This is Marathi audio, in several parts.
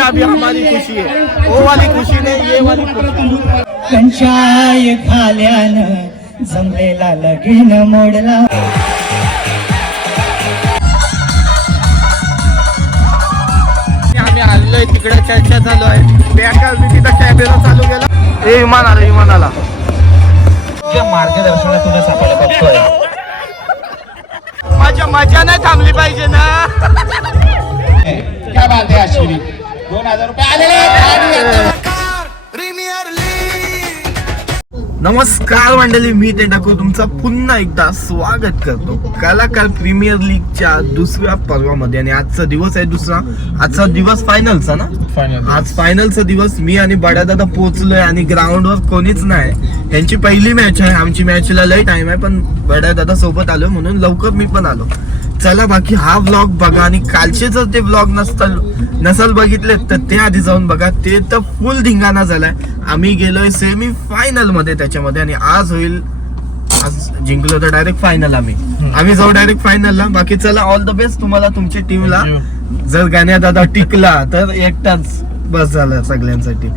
अभी हमारी खुशी है, वो वाली खुशी नहीं, ये वाली खुशी। कंचाय खाल्यानं जमलेला लगीन मोडला. आम्ही आलोय तिकडे, चर्चा चालू आहे. मी तिथं कॅमेरा चालू केला. ए विमान आला, विमान आला. मार्गदर्शनातूनच आपण बघतोय. माझ्या मजा नाही थांबली पाहिजे ना. काय बात आहे अश्विनी. 2000 रुपये आलेले. नमस्कार मंडळी, मी टेंडाकू तुमचं पुन्हा एकदा स्वागत करतो कलाकार प्रीमियर लीगच्या दुसऱ्या पर्वामध्ये. आणि आजचा दिवस आहे दुसरा, आजचा दिवस फायनलचा ना. आज फायनलचा दिवस. मी आणि बड्या दादा पोहोचलोय आणि ग्राउंडवर कोणीच नाही. यांची पहिली मॅच आहे, आमची मॅचला लय टाइम आहे, पण बड्या दादा सोबत आलो म्हणून लवकर मी पण आलो. चला बाकी हा व्लॉग बघा, आणि कालचे जर ते व्लॉग नसल बघितले तर ते आधी जाऊन बघा. ते तर फुल धिंगाणा झालाय. आम्ही गेलोय सेमी फायनल मध्ये त्याच्यामध्ये, आणि आज होईल, आज जिंकलो तर डायरेक्ट फायनल. आम्ही जाऊ डायरेक्ट फायनलला. बाकी चला, ऑल द बेस्ट तुम्हाला तुमच्या टीमला. जर गाण्यात आता टिकला तर एकटाच बस झाला सगळ्यांसाठी.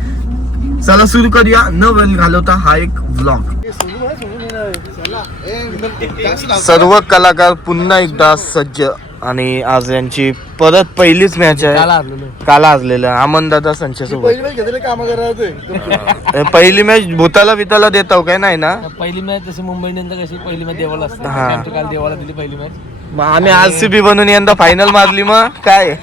चला सुरू करूया न वेळ घालवता हा एक व्लॉग. सर्व कलाकार पुन्हा एकदा सज्ज, आणि आज यांची परत पहिलीच मॅच आहे. काल हरलेलं अमन दादा संचेसोबत. पहिली मॅच भूताला बिताला देताव काय नाही ना. पहिली मॅच जशी मुंबई इंडियन्स कशी पहिली मॅच देवाला असते, काल देवाला दिली पहिली मॅच. मग आम्ही RCB बनून यंदा फायनल मारली. मग काय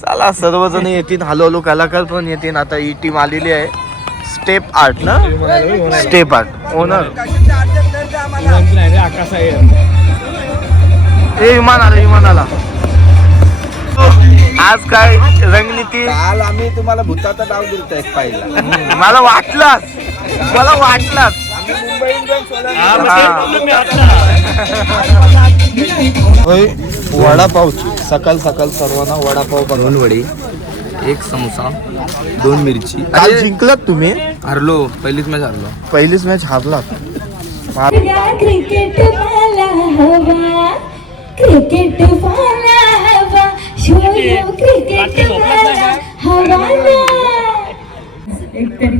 चला, सर्वजण येतील, हळूहळू कलाकार पण येतील. आता ही टीम आलेली आहे स्टेप आर्ट ना, स्टेप आर्ट ओनर. ए विमान आला, विमान आला. आज काय रणनीती. काल आम्ही तुम्हाला भूताचा डाव दिलता एक पाहिला. मला वाटलंच. वडापावची सकाळ सकाळ सर्वांना वडापाव. 2 वडी, 1 समोसा, 2 मिरची. काल जिंकलात तुम्ही. हरलो, पहिलीच मॅच हरलो. पहिलीच मॅच हारलात. क्रिकेट वाला हवा, क्रिकेट वाला हवा, शोयो क्रिकेट वाला हवा. एकतरी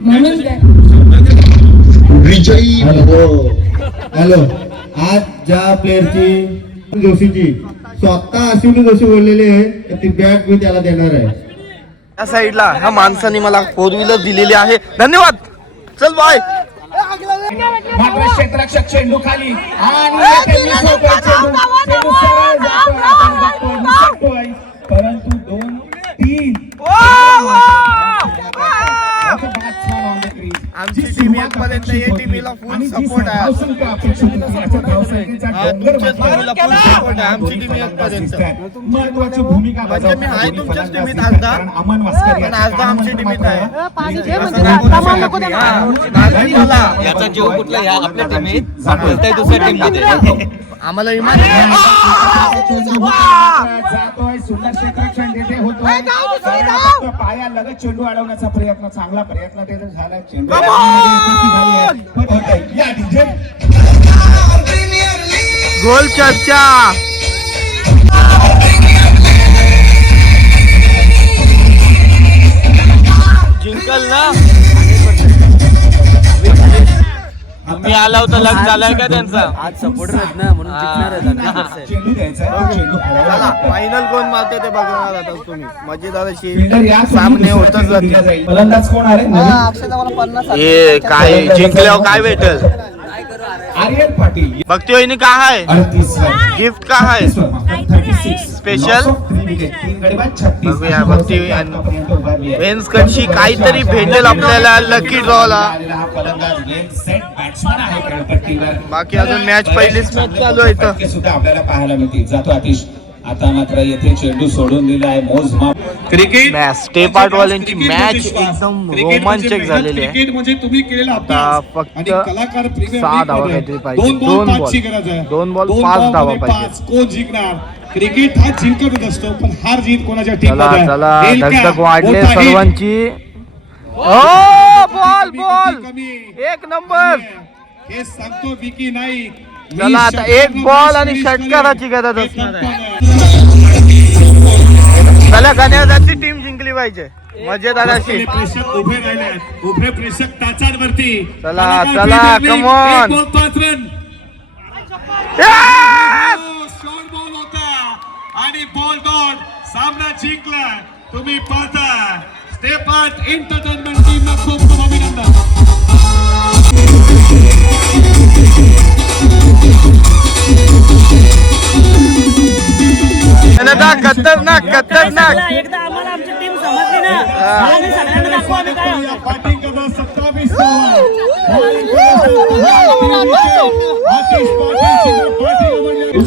म्हणून विजयी. हॅलो, आज ज्या प्लेअरची जोशीची स्वतः अश्विनी जोशी बोललेली आहे, ती बॅट मी त्याला देणार आहे. या साईडला ह्या माणसाने मला 4 व्हीलर दिलेली आहे. धन्यवाद. चल बाय. मात्र क्षेत्ररक्षक चेंडू खाली परंतु 2-3 आमची टीम एकपर्यंत या टीमला फुल सपोर्ट आहे. आमची टीम एकपर्यंत महत्वाची भूमिका म्हणजे मी आहे तुमच्याच टीमीत आजदा, पण आजदा आमची टीमीत आहे. याचा जीव कुठला आपल्या टीमीत बोलताय दुसऱ्या टीम मध्ये. आम्हाला इमान जातोय, सुंदर क्षेत्ररक्षण तिथे होतोय. पाया लगत चेंडू अडवण्याचा प्रयत्न, चांगला प्रयत्न तिथे झाला. चेंडू गोल चर्चा. जिंकल ना. मी आला होता, लग झालाय का त्यांचा. आज सपोर्टर आहेत ना म्हणून जिंकणार चेंडू द्यायचा, चेंडू चला फायनल कोण मारते ते बघणार आता तुम्ही. मजेदारशी सामने होतच जातील. फलंदाज कोण आहे? हे काय जिंकल्यावर काय भेटल. आर्यन पाटील. भक्ती वहिनी काय आहे गिफ्ट, काय आहे स्पेशल. बघूया भक्ती वेन्स कडशी काहीतरी भेटेल आपल्याला लकी ड्रॉला. बाकी अजून मॅच पहिलीच मॅच चालू आहे सुद्धा आपल्याला पाहायला मिळतील. जातो आतिश. आता मात्र येथे चेंडू सोडून दिला आहे. मोजमाप क्रिकेट मॅच स्टेप आर्ट वाल्यांची मॅच एकदम रोमांचक झालेली आहे. क्रिकेट म्हणजे तुम्ही केलेला आता फक्त 6 धावा काहीतरी पाहिजे. 2 बॉल 5 धावा पाहिजे. कोण जिंकणार? क्रिकेट हा जिंकतच असतो, पण हार जीत कोणाच्या टीम चला मध्ये. चला धगधग वाढले सर्वांची. ओ बॉल बॉल 1 नंबर. हे सांगतो विकी नाईक. चला आता 1 बॉल आणि षटकाराची गरज असणार आहे. चला गणेशाची टीम जिंकली पाहिजे मजेदार अशी. प्रेक्षक उभे राहिले उभे प्रेक्षक टाचांवरती. चला चला कम ऑन. शॉर्ट बॉल होता आणि बॉल डॉट सामना जिंकला. तुम्ही पाहता स्टेप आर्ट एंटरटेनमेंट टीम ना खूप खूप अभिनंदन. खतरनाक खतरनाक. एकदा आम्हाला आमची टीम समजली ना आम्ही सगळ्यांना दाखवू आम्ही काय आहोत. बॅटिंग करणार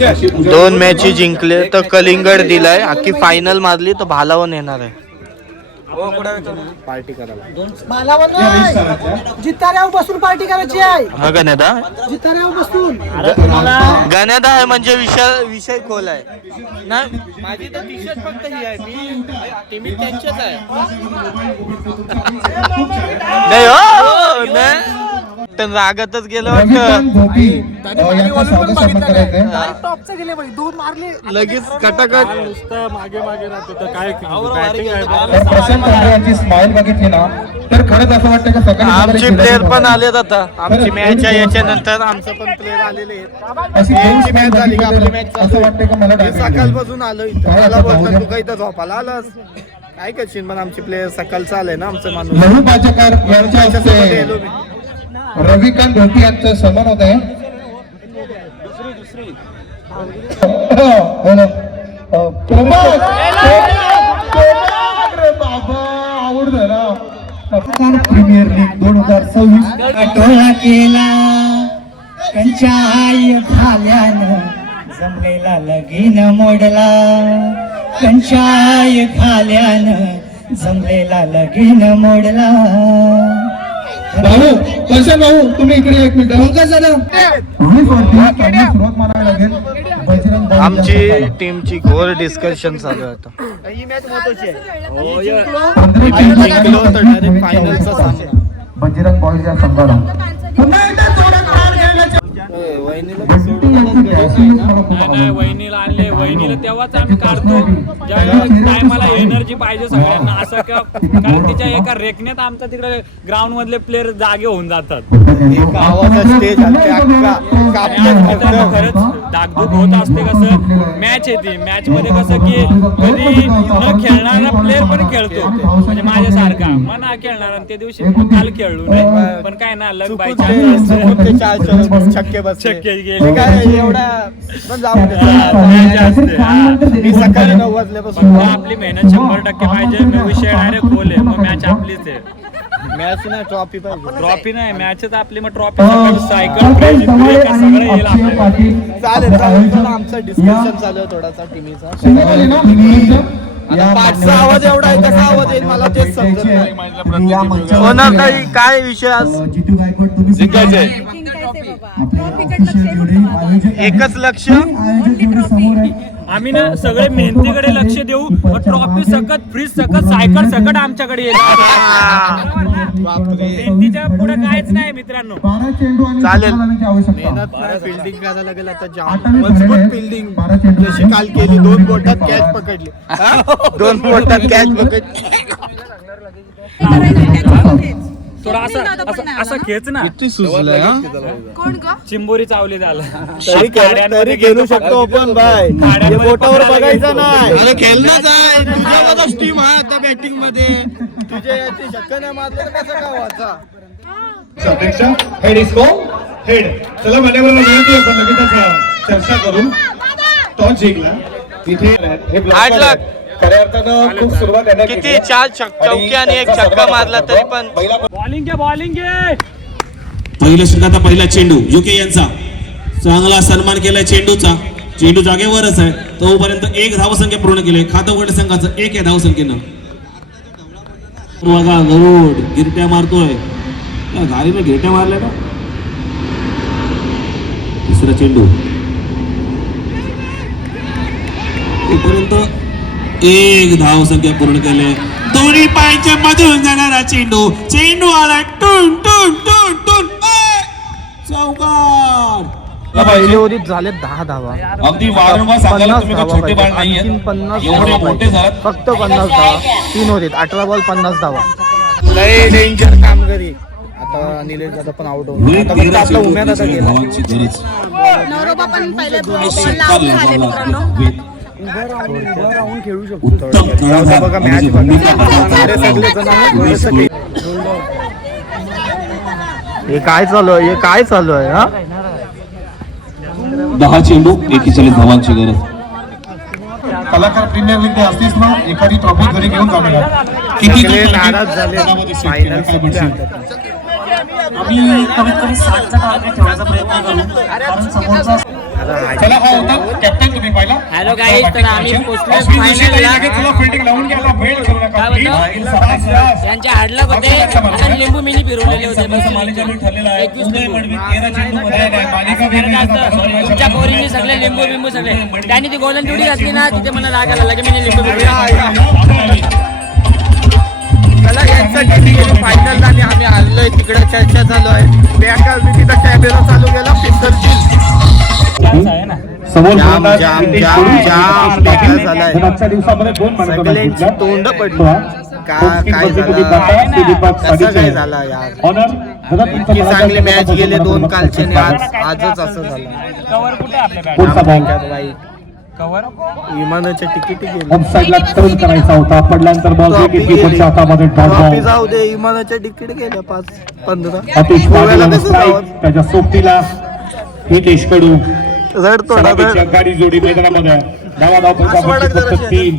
27 दोन मॅची जिंकले तर कलिंगड दिलाय. अख्खी फायनल मारली तर भालावन येणार आहे पार्टी करायला. जिताऱ्यावर बसून पार्टी करायची आहे. हा गणेदा जिताऱ्यावर बसून गणेदा आहे म्हणजे विषय खोल आहे ना. माझी तर टी शर्ट फक्त ही आहे. मी टीमीत त्यांचेच आहे नाही हो नाही. तर रागातच गेलो रविकांत भोपी यांचा स्वागत सन्मान करायचंय. टॉपचे गेले बाई 2 मारले. लगेच कटाकट. तर प्रशांत तांबे यांची स्माइल बघितली ना तर खरंच असं वाटतं की सकाळी आमचे प्लेअर पण आलेत आता. आमची मॅच आहे याच्यानंतर आमचं पण प्लेअर आलेले आहेत. अशी यांची मॅच झाली का आपली मॅच असं वाटतं की मला डायरेक्ट सकाळपासून आलो इथं. मला बोलतात तू काही इथं झोपायला आलास काय करशील. पण आमची प्लेअर सकाळचं आलंय ना आमचं माणूस. लहू पाचकर यांच्या त्याच्यासोबत गेलो हस्ते मी. रविकांत भोपी यांचं सन्मान होत आहे. प्रीमियर लीग 2026 टोळा केला कंच्या आई खाल्यानं जमलेला लगीन मोडला. कंच्या आई खाल्यानं जमलेला लगीन मोडला. भाऊ दर्शन भाऊ तुम्ही इकडे एक मिनिट. काय झालं सुरुवात मारावी लागेल. बजरंग भाऊ आमची यांचा टीमची घोर डिस्कशन चालू आहे आता. जिंकलो तर direct final चा सामना. बजरंग बॉयज या संघाला पुन्हा एकदा जोरात मार घेण्याची नाही वहिनीला आणले वहिनीला तेव्हाच आम्ही काढतो ज्यावेळेस टायमाला एनर्जी पाहिजे सगळ्यांना असं कारण तिच्या एका रेखण्यात आमचा तिकडे ग्राउंड मधले प्लेअर जागे होऊन जातात. गावाचा स्टेज मित्रांनो खरंच धाकधूक होत असते. कसं मॅच आहे ती मॅच मध्ये कसं की कधी न खेळणारा प्लेअर पण खेळतो म्हणजे माझ्यासारखा मग ना खेळणार त्या दिवशी काल खेळलो नाही पण काय ना लग बाय छक्के बस शक्य गेले काय एवढा पण जाऊ दे. match असते. हा. मी सकाळी 9 वाजल्यापासून फक्त आपली मेहनत 100% पाहिजे विषय डायरेक्ट खोल आहे मग मॅच आपलीच आहे. मॅच ना ट्रॉफी पाहिजे. ट्रॉफी नाही मॅचच आपली मग ट्रॉफी सायकल सगळं येईल आपल्याला. चालेल चालेल. पण आमचं डिस्कशन चालू आहे थोडासा टीमचा. आता पाठचा आवाज एवढा आहे कसा आवाज येईल मला तेच समजत नाही. होणार नाही काय विषय आज. एकच लक्ष. आम्ही ना सगळे मेहनतीकडे लक्ष देऊ मग ट्रॉफी सकट फ्रीज सकट सायकल सकट आमच्याकडे येईल. मेहनतीच्या पुढे काहीच नाही मित्रांनो. चालेल. आवश्यकता मेहनत नाही फिल्डिंग करायला लागेल आता. जाम मजबूत फिल्डिंग जशी काल केली. 2 बोटात कॅच पकडली. 2 बोटात कॅच पकडली. थोडा असं खेच ना किती सुचलंय हा? चिंबोरी चावली झालं तरी खेळू शकतो आपण बाय. हे बोटावर बघायचं नाही. अरे खेळणंच आहे. तुझ्यावरच टीम आहे आता बॅटिंग मध्ये. तुझ्या याची शक्य नाही मारलं तर कसं काय व्हायचा. अपेक्षा हेड इज गो हेड. चला मान्यवरांना विनंती आहे लगेचच चर्चा करून टॉस जिंकला तिथे हे block 8 लाख. खऱ्या अर्थानं खूप सुरुवात आहे ना किती 4 चौकी आणि 1 छक्का मारला तरी पण. बॉलिंग घे पहिलं षटकाचा पहिला चेंडू युके यांचा चांगला सन्मान केलाय चेंडूचा. चेंडू जागेवरच आहे तोपर्यंत 1 धावसंख्या पूर्ण केले. खातवगड संघाचं 1 आहे धावसंख्येनं. बघा गरुड गिरट्या मारतोय. घारीला गिरट्या मारल्या का. तिसरा चेंडू तोपर्यंत 1 धावसंख्या पूर्ण केले. दोन्ही पायांच्या मधून जाणारा चेंडू आला टून टून टून टून चौकार. पहिल्या ओव्हरीत झाले 10 धावा, अगदी वारंवार सांगायला 50 तुम्ही धावा छोटे पाहिजे. बाळ नाहीये, आणखीन 50 एवढे धावा मोठे पाहिजे. झालात. फक्त 50 धावा 3 ओव्हरीत 18 बॉल 50 धावा. लय डेंजर कामगिरी. आता निलेश दादा पण आउट होऊन आता फक्त आपला उम्याद आता गेला. धावांची गरज. नवरोबा पण पहिले बॉल लावून झाले मित्रांनो. उभं राहून खेळू शकतो उत्तम थोडक्यात. खेळ जाऊ द्या बघा आणि मॅच जे बघा. बंदीचा अरे सगळे जण थोडंसं काही- हे काय चालू आहे, हे काय चालू आहे हा? 10 चेंडू 41 धावांची गरज. कलाकार प्रीमियर लीग असतीच ना एखादी ट्रॉफी घरी घेऊन जाणार. किती सगळे नाराज झाले. फायनल संपली आता. आम्ही कमीत कमी 7चा टार्गेट ठेवायचा प्रयत्न करू, कारण समोरचा चला हा होता कॅप्टन तुम्ही पहिला. हॅलो गाईज, तर आम्ही पोचलो अश्विन जोशी ताई फायनलला. लगेच तुला फिल्डिंग लावून घ्या, आता वेळ ठेवू नका. काय म्हणतो? यांच्या हाडलक होते आणि लिंबू मिनी फिरवलेले होते. ठरलेला आहे. 21 उदय लिंबू. मडवी 13 चेंडू मध्ये मालिका तुमच्या पोरींनी सगळे लिंबू बिंबू सगळे त्यांनी ती गोल्डन जुडी घातली ना, तिथे मला राग आला लगे मी लिंबू बिंबू. चला यांसाठी फायनलला आणि आम्ही आलोय तिकडे चर्चा चालू आहे. बॅकर मी तिथं कॅमेरा चालू केला पिस्तलची. समोर जाम गोलंदाज जाम नितेश जाम कडू. जाम बेकार झालाय. आजच्या दिवसामध्ये 2 सगळ्यांची तोंड पडली. काय झालं कसं काय झालं यार? इतकी चांगली मॅच गेले 2 कालचे आणि आजच असं झालं. कवर कुठे आपल्या पुढचा बॉल बाई कवर विमानाच्या तिकीट गेले. ऑफसाईडला टर्न करायचा होता, पडल्यानंतर बॉल Trophy पुढच्या हातामध्ये डॉट Trophy बॉल. जाऊ दे, विमानाच्या तिकीट गेल्या 5-15. अतिश गोव्याला पाटील कसं स्ट्राईक जावं? त्याच्या सोबतीला नितेश कडू. रड थोडा सलामीची रड. आघाडी जोडी मैदानामध्ये धावा धावपंचापैकी फक्त 3.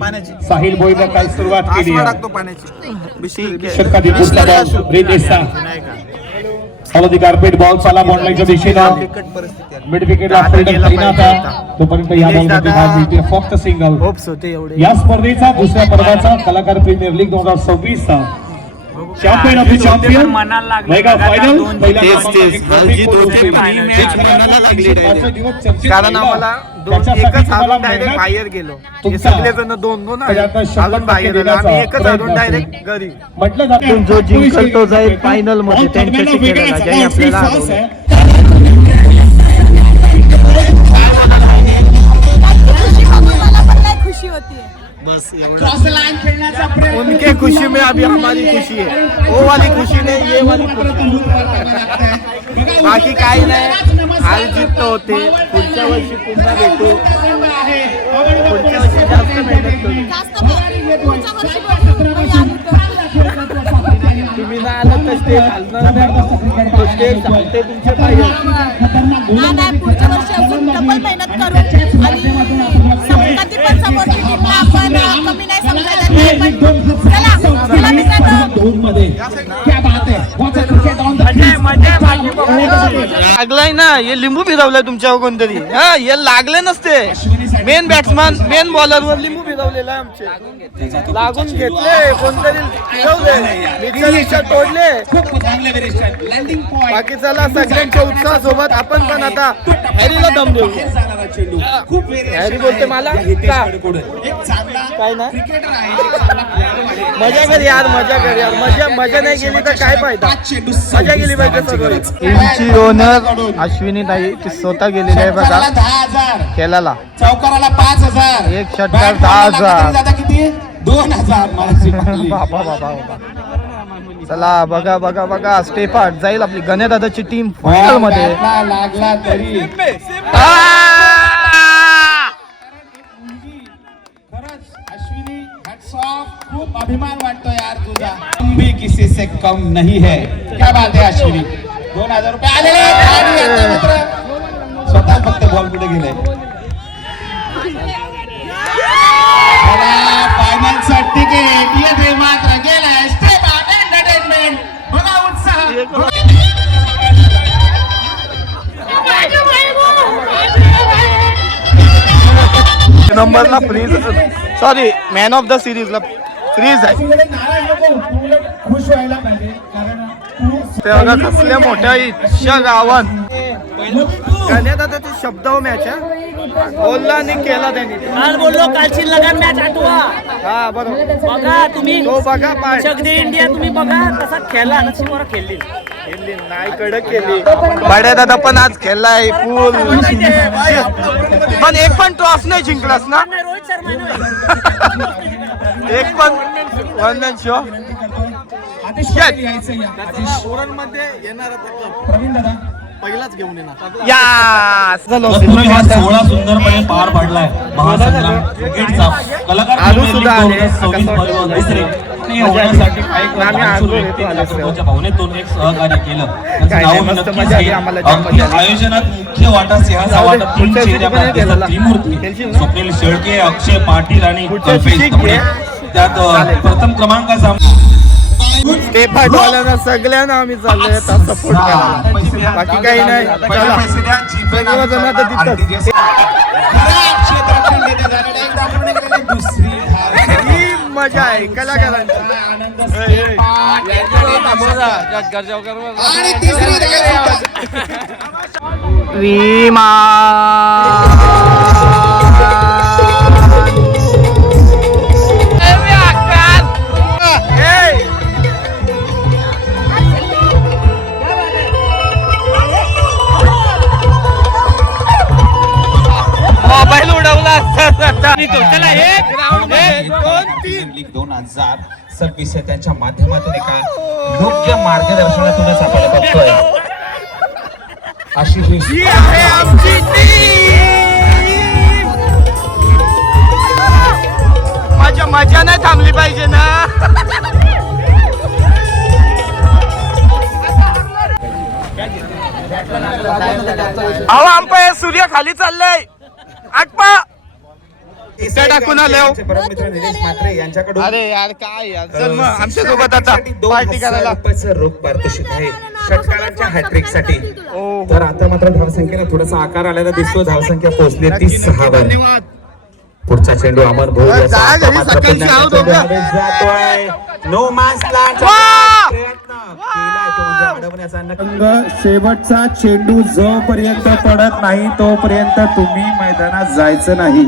साहिल भोईनं काय सुरुवात केली आहे. षटकातील पुढचा बॉल रितेशचा. हळदी कार्पेट बॉल चला बॉललाईनच्या दिशेनं मिड विकेटला फिल्डर तैनात. तोपर्यंत या बॉलमध्ये धाव मिळते फक्त सिंगल. होप्स होते एवढे. या स्पर्धेचा दुसऱ्या पर्वाचा कलाकार प्रीमियर लीग 2026चा चॅम्पियन ऑफ द चॅम्पियन मनाला लागलं. मेगा फायनल पहिला तेच, क्रमांक तेच. जिंकणारी रणजित कोल्हापूर होते. टीम. मॅच मनाला लागली direct. पाचवे दिवस चर्चेत कारण राहिला. आम्हाला त्याच्यासाठी एकच तुम्हाला हारून डायरेक्ट मेहनत बाहेर गेलो. हे तुमचा सगळे जण 2-2 त्याच्यात अजून 100% बाहेर आलो. देण्याचा आम्ही एकच हारून प्रयत्न डायरेक्ट असेल. घरी. म्हटलं जातं जो जिंकल तो जाईल फायनल मध्ये त्यांच्याशी खेळायला ज्यांनी आपल्याला हरवलं. मला पण लय खुशी होती. उनके खुशी में अभी हमारी खुशी है. वो वाली खुशी नहीं, ये वाली खुशी. बाकी काही नाही. हार जीत होते. पुढच्या वर्षी पुन्हा भेटू. पुढच्या वर्षी जास्त मेहनत करू. जास्त पुढच्या वर्षी बघू. आम्ही आलो तर. तुम्ही नाही आलात तर स्टेज हलणार नाही. तो स्टेज चालते तुमच्या पाहिजे. नाही पुढच्या वर्षी अजून डबल मेहनत करू आणि कधी पण समोरची टीमला आपण कमी नाही समजायला नाही. पण चला मित्रांनो. लागलाय ना हे लिंबू फिरवलंय तुमच्यावर कोणतरी. हा हे लागले नसते. मेन बॅट्समन मेन बॉलर वर लिंबू फिरवलेला आहे आमचे. लागून घेतले कोणतरी फिरवले तोडले. बाकी चला सगळ्यांच्या उत्साहासोबत आपण पण आता हॅरीला दम देऊ. हॅरी बोलते मला का काय ना मजा कर यार, मजा कर यार. मजा नाही गेली तर काय फायदा. मजा गेली पाहिजे सगळी. टीमची ओनर अश्विनी ताई ती स्वतः गेलेली आहे बघा 10,000 खेळाला. चौकाराला 5,000 एक षटकार 10,000. किती 2,000 बाबा बाबा बाबा. चला बघा बघा बघा स्टेप आउट जाईल आपली गणेशदादाची टीम फायनल मध्ये. लागला तरी खरंच अश्विनी हॅट्स ऑफ. खूप अभिमान वाटतो यार तुझा. हम भी किसी से कम नहीं है. क्या बात है अश्विनी. 2,000 रुपये आलेले आणि आता मात्र स्वतः फक्त बॉल पुढे गेले. फायनलचा तिकीट येथे मात्र गेलाय. Step out entertainment. बघा उत्साह. नंबरला fridge sorry man of the सिरीजला फ्रीज आहे. खुश व्हायला पाहिजे कारण ते बघा कसल्या मोठ्या इच्छा गावात गणेशदादाचे शब्द मॅच बोलला आणि केला त्यांनी. काल बोललो कालची लगान मॅच आठवा. हा बरोबर बघा तुम्ही तो बघा पाय. चक दे इंडिया तुम्ही बघा कसा खेळला नक्षीवर खेळली. केली नाही कडक केली. बड्या दादा पण आज खेळलाय फुल. पण एक पण टॉस नाही जिंकलास ना. एक पण वन मॅन शो. मध्ये येणार प्रवीण दादा पहिलाच घेऊन येणार. तत्पूर्वी हा सोहळा सुंदरपणे पार पाडलाय. महासंग्राम क्रिकेटचा कलाकार आलू सुद्धा आले. 26 पर्व दुसरे आणि होण्यासाठी काही व्यक्तीच्या भावनेतून एक सहकार्य केलं. त्याचं नाव मी मस्त नक्कीच मजा आली घेईन. आम्हाला. अगदी आयोजनात मुख्य वाटा सिंहाचा वाटा तीन चेहऱ्या भारताचा त्रिमूर्ती स्वप्नील शेळके, अक्षय पाटील आणि कल्पेश कपडे. त्यात प्रथम क्रमांकाचा ते फाटवाल्यांना सगळ्यांना आम्ही चाललोय आता सपोर्ट करायला. बाकी काही नाही. चला सर्वजण आता तिथंच. ही मजा आहे कलाकारांची. आणि तिसरी मोबाईल उडवला. चला एक राऊंड लीग 2026 त्यांच्या माध्यमातून एका योग्य मार्गदर्शनातूनच आपण बघतोय अशी ही आमची मजा नाही थांबली पाहिजे ना. अहो आंपायर सूर्य खाली चाललंय. आटपा टाकून आले. निलेश म्हात्रे यांच्याकडून अरे यार काय यार. चल मग आमच्या सोबत आता पार्टी करायला. रोख पारितोषिक आहे षटकारांच्या हॅट्रिक साठी. तर आता मात्र धावसंख्येला थोडासा आकार आलेला दिसतो. धावसंख्या पोहोचली 36 वर. पुढचा चेंडू अमर भोर जातोय. नो मासला शेवटचा चेंडू जोपर्यंत पडत नाही तोपर्यंत तुम्ही मैदानात जायचं नाही.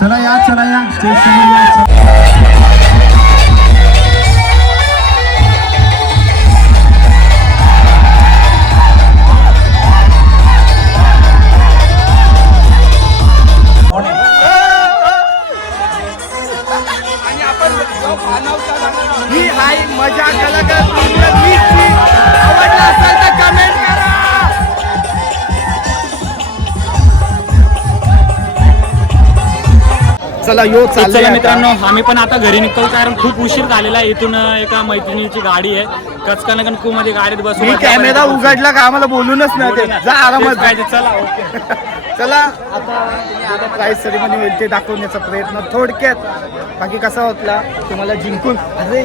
चला या स्टेज समोर या. ही हाय मजा चला यो तर चाललंय चला आता. मित्रांनो आम्ही पण आता घरी निघतो कारण खूप उशीर झालेला आहे. इथून एका मैत्रिणीची गाडी आहे कचकानगन खूप मध्ये गाडीत बसून मी कॅमेरा उघडला का आम्हाला बोलूनच नाही ते. जा आरामात पाहिजे. चला ओके. चला आता प्राईज सेरेमनी होईल ते दाखवण्याचा प्रयत्न थोडक्यात. बाकी कसा होतला तुम्हाला जिंकून अरे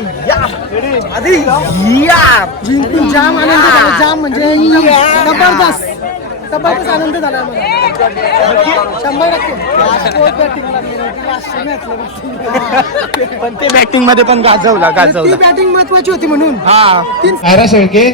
यार जिंकून जाम आनंद झाला. जाम म्हणजे जबरदस्त जबरदस्त आनंद झाला आम्हाला. 100%. पण ते बॅटिंग मध्ये पण गाजवला ती बॅटिंग महत्वाची होती म्हणून हा शेळके